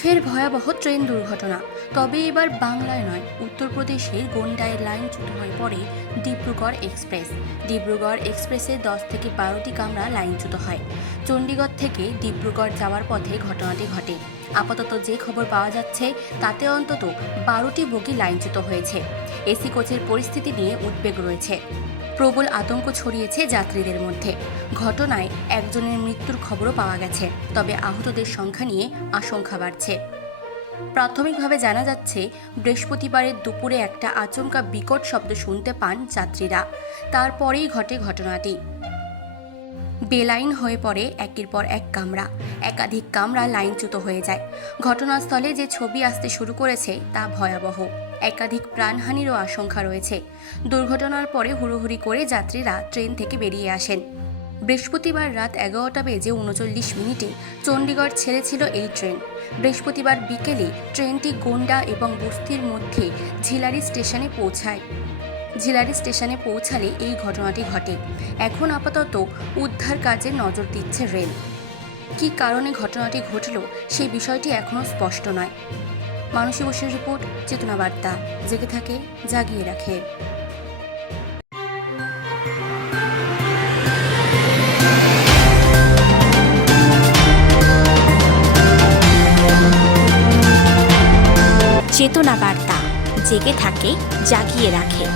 ফের ভয়াবহ ট্রেন দুর্ঘটনা। তবে এবার বাংলায় নয়, উত্তরপ্রদেশের গোন্ডায় লাইনচ্যুত হয়ে পড়ে ডিব্রুগড় এক্সপ্রেস। ডিব্রুগড় এক্সপ্রেসে 10 থেকে 12টি কামরা লাইনচ্যুত হয়। চণ্ডীগড় থেকে ডিব্রুগড় যাওয়ার পথে ঘটনাটি ঘটে। আপাতত যে খবর পাওয়া যাচ্ছে তাতে অন্তত 12টি বগি লাইনচ্যুত হয়েছে। এসি কোচের পরিস্থিতি নিয়ে উদ্বেগ রয়েছে। প্রবল আতঙ্ক ছড়িয়েছে যাত্রীদের মধ্যে। ঘটনায় একজনের মৃত্যুর খবরও পাওয়া গেছে, তবে আহতদের সংখ্যা নিয়ে আশঙ্কা বাড়ছে। প্রাথমিকভাবে জানা যাচ্ছে, বৃহস্পতিবারের দুপুরে একটা আচমকা বিকট শব্দ শুনতে পান যাত্রীরা। তারপরেই ঘটে ঘটনাটি। বেলাইন হয়ে পড়ে একের পর এক কামরা। একাধিক কামরা লাইনচ্যুত হয়ে যায়। ঘটনাস্থলে যে ছবি আসতে শুরু করেছে তা ভয়াবহ। একাধিক প্রাণহানিরও আশঙ্কা রয়েছে। দুর্ঘটনার পরে হুড়োহুড়ি করে যাত্রীরা ট্রেন থেকে বেরিয়ে আসেন। বৃহস্পতিবার রাত 11:39 চণ্ডীগড় ছেড়েছিল এই ট্রেন। বৃহস্পতিবার বিকেলে ট্রেনটি গোন্ডা এবং বস্তির মধ্যে ঝিলারি স্টেশনে পৌঁছায়। ঝিলারি স্টেশনে পৌঁছালে এই ঘটনাটি ঘটে। এখন আপাতত উদ্ধার কাজে নজর দিচ্ছে রেল। কী কারণে ঘটনাটি ঘটল সেই বিষয়টি এখনও স্পষ্ট নয়। মানসী বসুর রিপোর্ট, চেতনা বার্তা। জেগে থাকে, জাগিয়ে রাখে। চেতনা বার্তা, জেগে থাকে, জাগিয়ে রাখে।